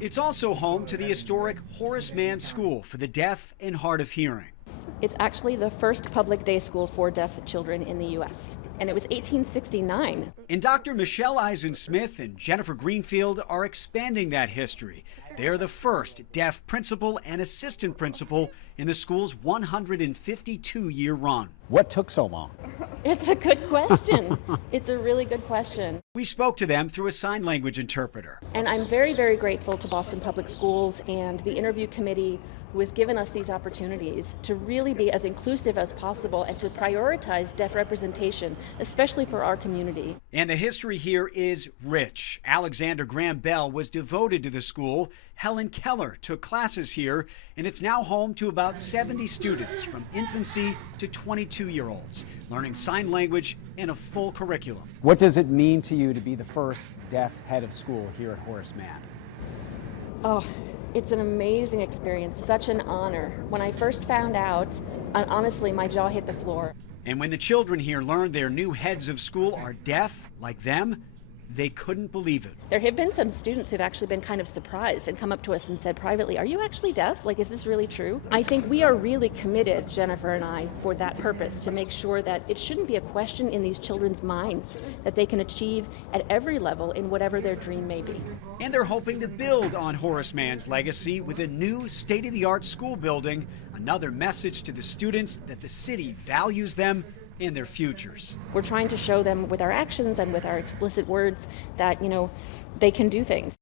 It's also home to the historic Horace Mann School for the Deaf and Hard of Hearing. It's actually the first public day school for deaf children in the U.S., and it was 1869. And Dr. Michelle Eisen-Smith and Jennifer Greenfield are expanding that history. They're the first deaf principal and assistant principal in the school's 152-year run. What took so long? It's a good question. It's a really good question. We spoke to them through a sign language interpreter. And I'm very, very grateful to Boston Public Schools and the interview committee who has given us these opportunities to really be as inclusive as possible and to prioritize deaf representation, especially for our community. And the history here is rich. Alexander Graham Bell was devoted to the school. Helen Keller took classes here, and it's now home to about 70 students from infancy to 22-year-olds, learning sign language and a full curriculum. What does it mean to you to be the first deaf head of school here at Horace Mann? Oh, it's an amazing experience, such an honor. When I first found out, honestly, my jaw hit the floor. And when the children here learned their new heads of school are deaf, like them, they couldn't believe it. There have been some students who've actually been kind of surprised and come up to us and said privately, "Are you actually deaf? Like, is this really true?" I think we are really committed, Jennifer and I, for that purpose, to make sure that it shouldn't be a question in these children's minds, that they can achieve at every level in whatever their dream may be. And they're hoping to build on Horace Mann's legacy with a new state-of-the-art school building, another message to the students that the city values them and their futures. We're trying to show them with our actions and with our explicit words that, they can do things.